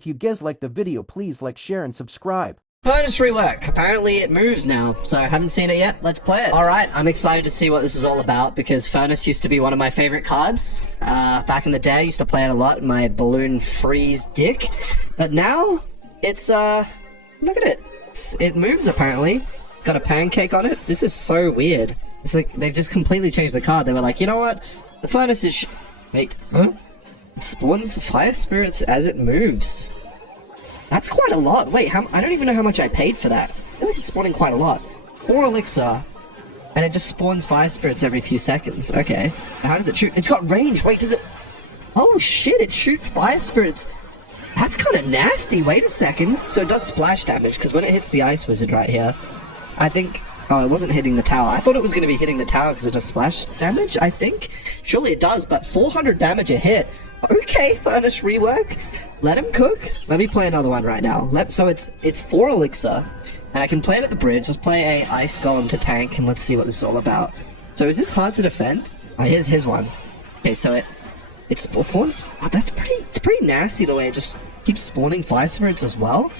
If you guys like the video, please like, share, and subscribe. Furnace rework. Apparently it moves now, so I haven't seen it yet. Let's play it. Alright, I'm excited to see what this is all about, because Furnace used to be one of my favorite cards. Back in the day, I used to play it a lot in my balloon freeze dick. But now, it's, look at it. It moves, apparently. It's got a pancake on it. This is so weird. It's like, they've just completely changed the card. They were like, you know what? The Furnace is wait, huh? It spawns fire spirits as it moves. That's quite a lot. Wait, I don't even know how much I paid for that. I feel like it's spawning quite a lot. 4 elixir, and it just spawns fire spirits every few seconds. Okay. How does it shoot? It's got range. Wait, does it... Oh shit, it shoots fire spirits. That's kind of nasty. Wait a second. So it does splash damage, because when it hits the ice wizard right here, I think... Oh, it wasn't hitting the tower. I thought it was going to be hitting the tower because it does splash damage, I think. Surely it does, but 400 damage a hit. Okay, Furnace rework. Let him cook. Let me play another one right now. So it's 4 elixir, and I can play it at the bridge. Let's play a ice golem to tank, and let's see what this is all about. So is this hard to defend? Oh, here's his one. Okay, so it spawns. Oh, it's pretty nasty the way it just keeps spawning fire spirits as well.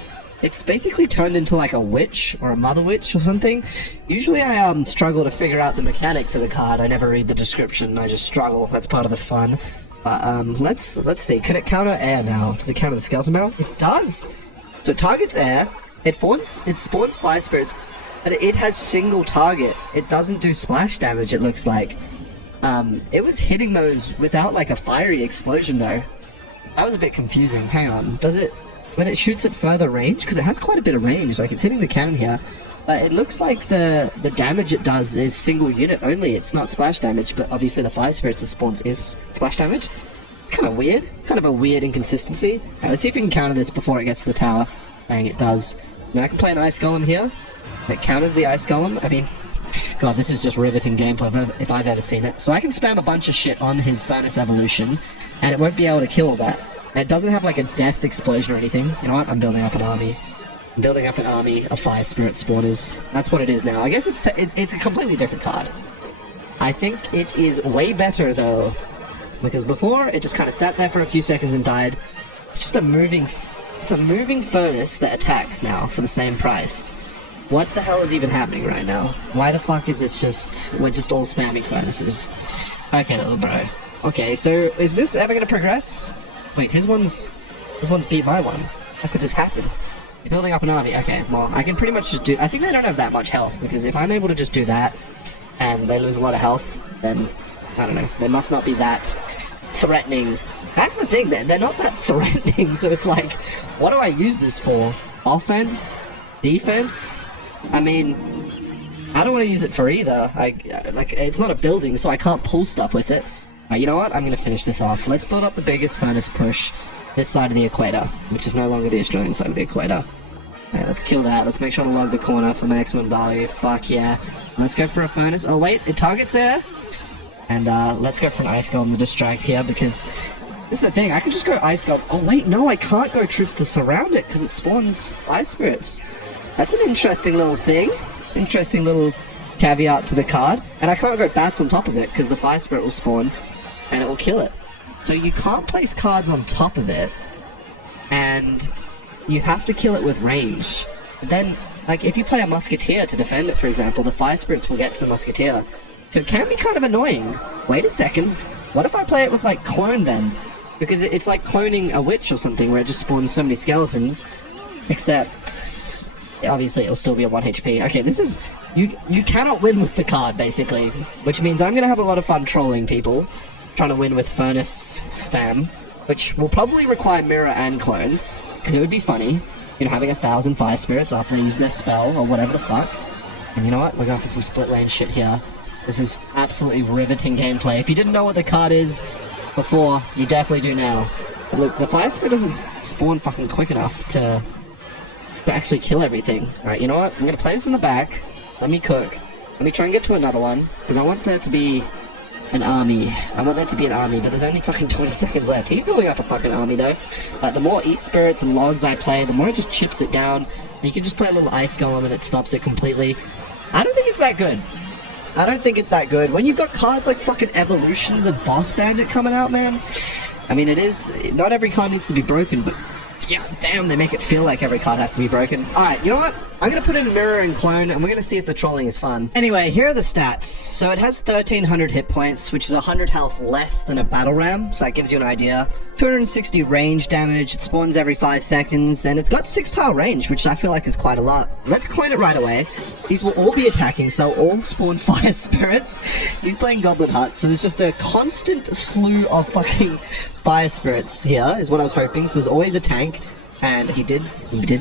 It's basically turned into like a witch or a mother witch or something. Usually I struggle to figure out the mechanics of the card. I never read the description. I just struggle. That's part of the fun. But let's see. Can it counter air now? Does it counter the skeleton barrel? It does. So it targets air. It spawns fire spirits, but it has single target. It doesn't do splash damage. It looks like. It was hitting those without like a fiery explosion though. That was a bit confusing. Hang on. Does it? When it shoots at further range, because it has quite a bit of range, like it's hitting the cannon here, but it looks like the damage it does is single unit only. It's not splash damage, but obviously the fire spirits it spawns is splash damage. Kind of weird. Kind of a weird inconsistency. Right, let's see if we can counter this before it gets to the tower. Bang, it does. Now I can play an ice golem here. It counters the ice golem. I mean, god, this is just riveting gameplay if I've ever seen it. So I can spam a bunch of shit on his Furnace evolution, and it won't be able to kill that. And it doesn't have like a death explosion or anything. You know what? I'm building up an army. I'm building up an army of fire spirit spawners. That's what it is now. I guess it's a completely different card. I think it is way better though, because before it just kind of sat there for a few seconds and died. It's just a moving furnace that attacks now for the same price. What the hell is even happening right now? Why the fuck is this just... We're just all spamming furnaces. Okay, little bro. Okay, so is this ever gonna progress? Wait, his one's beat my one. How could this happen? He's building up an army. Okay, well, I can pretty much just do... I think they don't have that much health, because if I'm able to just do that, and they lose a lot of health, then, I don't know, they must not be that threatening. That's the thing, they're not that threatening, so it's like, what do I use this for? Offense? Defense? I mean, I don't want to use it for either. Like, it's not a building, so I can't pull stuff with it. You know what? I'm going to finish this off. Let's build up the biggest furnace push this side of the equator, which is no longer the Australian side of the equator. Alright, let's kill that. Let's make sure to log the corner for maximum value. Fuck yeah. Let's go for a furnace. Oh wait, it targets air. And let's go for an ice golem to distract here, because this is the thing. I can just go ice golem. Oh wait, no, I can't go troops to surround it because it spawns fire spirits. That's an interesting little thing. Interesting little caveat to the card. And I can't go bats on top of it because the fire spirit will spawn and it will kill it. So you can't place cards on top of it, and you have to kill it with range. Then, like, if you play a musketeer to defend it, for example, the fire spirits will get to the musketeer. So it can be kind of annoying. Wait a second. What if I play it with, like, clone then? Because it's like cloning a witch or something, where it just spawns so many skeletons. Except, obviously, it'll still be a 1 HP. Okay, this is... You cannot win with the card, basically. Which means I'm going to have a lot of fun trolling people, trying to win with furnace spam, which will probably require mirror and clone, because it would be funny, you know, having 1,000 fire spirits after they use their spell, or whatever the fuck. And you know what? We're going for some split lane shit here. This is absolutely riveting gameplay. If you didn't know what the card is before, you definitely do now. But look, the fire spirit doesn't spawn fucking quick enough to actually kill everything. Alright, you know what? I'm gonna play this in the back. Let me cook. Let me try and get to another one, because I want there to be an army. I want there to be an army, but there's only fucking 20 seconds left. He's building up a fucking army, though. But the more East Spirits and Logs I play, the more it just chips it down. You can just play a little Ice Golem and it stops it completely. I don't think it's that good. I don't think it's that good. When you've got cards like fucking Evolutions and Boss Bandit coming out, man. I mean, it is... Not every card needs to be broken, but Yeah, damn, they make it feel like every card has to be broken. Alright, you know what? I'm gonna put in Mirror and Clone, and we're gonna see if the trolling is fun. Anyway, here are the stats. So it has 1300 hit points, which is 100 health less than a Battle Ram, so that gives you an idea. 260 range damage, it spawns every 5 seconds, and it's got 6-tile range, which I feel like is quite a lot. Let's clone it right away. These will all be attacking, so they'll all spawn Fire Spirits. He's playing Goblin Hut, so there's just a constant slew of fucking Fire Spirits here, is what I was hoping. So there's always a tank, and he did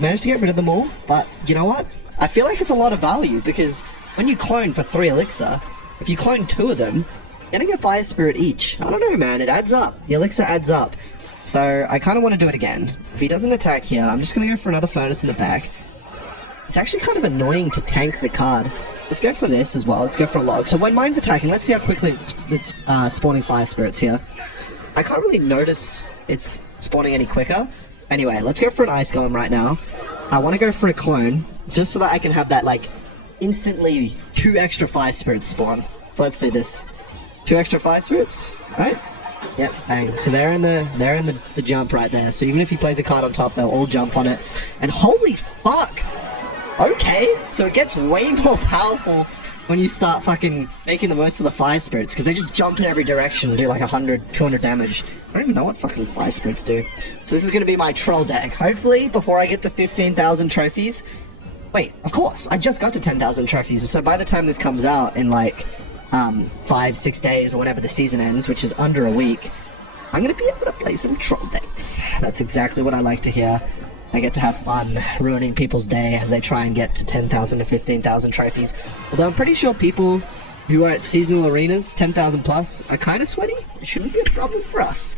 manage to get rid of them all, but you know what? I feel like it's a lot of value, because when you clone for 3 elixir, if you clone 2 of them, you're getting a Fire Spirit each. I don't know, man, it adds up. The elixir adds up. So I kind of want to do it again. If he doesn't attack here, I'm just going to go for another Furnace in the back. It's actually kind of annoying to tank the card. Let's go for this as well. Let's go for a log. So when mine's attacking, let's see how quickly it's spawning Fire Spirits here. I can't really notice it's spawning any quicker. Anyway, let's go for an Ice Golem right now. I want to go for a Clone, just so that I can have that, like, instantly 2 extra Fire Spirits spawn. So let's do this. 2 extra Fire Spirits, right? Yep, bang. So they're in the jump right there. So even if he plays a card on top, they'll all jump on it. And holy fuck! Okay, so it gets way more powerful when you start fucking making the most of the Fire Spirits, because they just jump in every direction and do like 100, 200 damage. I don't even know what fucking Fire Spirits do. So this is going to be my troll deck. Hopefully, before I get to 15,000 trophies... Wait, of course, I just got to 10,000 trophies, so by the time this comes out in like 5-6 days or whenever the season ends, which is under a week, I'm going to be able to play some troll decks. That's exactly what I like to hear. I get to have fun ruining people's day as they try and get to 10,000 to 15,000 trophies. Although I'm pretty sure people who are at seasonal arenas, 10,000 plus, are kind of sweaty. It shouldn't be a problem for us.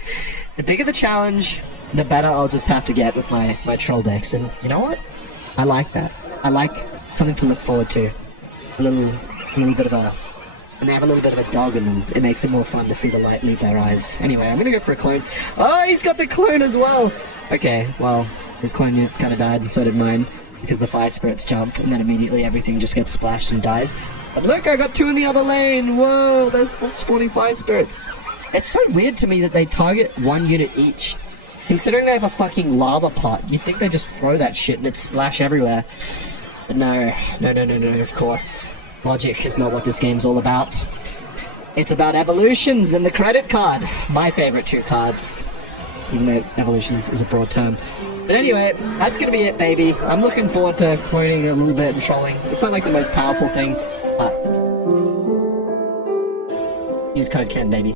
The bigger the challenge, the better I'll just have to get with my troll decks. And you know what? I like that. I like something to look forward to. A little bit of a... And they have a little bit of a dog in them. It makes it more fun to see the light leave their eyes. Anyway, I'm gonna go for a clone. Oh, he's got the clone as well! Okay, well... His clone units kind of died, and so did mine, because the Fire Spirits jump, and then immediately everything just gets splashed and dies. But look, I got 2 in the other lane! Whoa, they're spawning Fire Spirits. It's so weird to me that they target 1 unit each. Considering they have a fucking lava pot, you'd think they just throw that shit and it'd splash everywhere. But no, of course. Logic is not what this game's all about. It's about evolutions and the credit card. My favorite 2 cards. Even though evolutions is a broad term. But anyway, that's gonna be it, baby. I'm looking forward to cloning a little bit and trolling. It's not like the most powerful thing, but use code Ken, baby.